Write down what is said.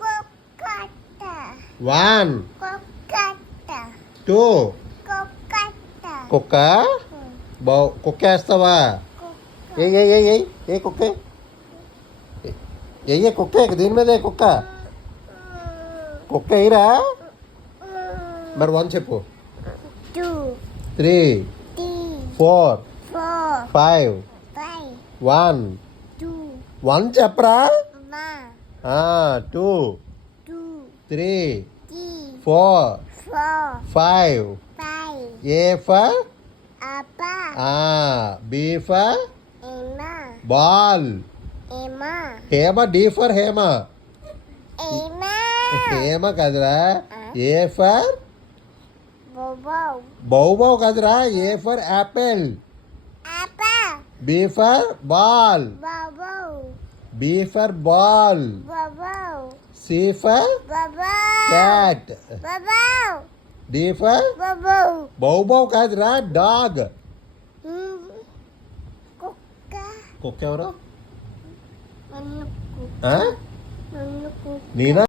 కుక్కట. 1 కుక్కట. 2 కుక్కట. కుక్క కుక్క వేస్తావా ఏ ఏ ఏ ఏ ఏ కుక్క ఏ కుక్క దీని మీద కుక్క కుక్క వేయరా మరి 1 చెప్పు 2 3 3 4 4 5 5 1 2 1 చెప్పరా 1 2 2 3 3 4 4 5 5 A for Apa. B for Emma. ball. Emma. Hema D for Hema. Emma. Hema kadra. A for Bobo. Bobo kadra. A for apple. Apa. B for ball. Bobo. B for ball. Bobo. C for Bobo. cat. Bobo. D for Bobo. Bobo kadra. Dog. Kuka. కుక్క ఎవరు Manuku. ఆ? Manuku. నేనా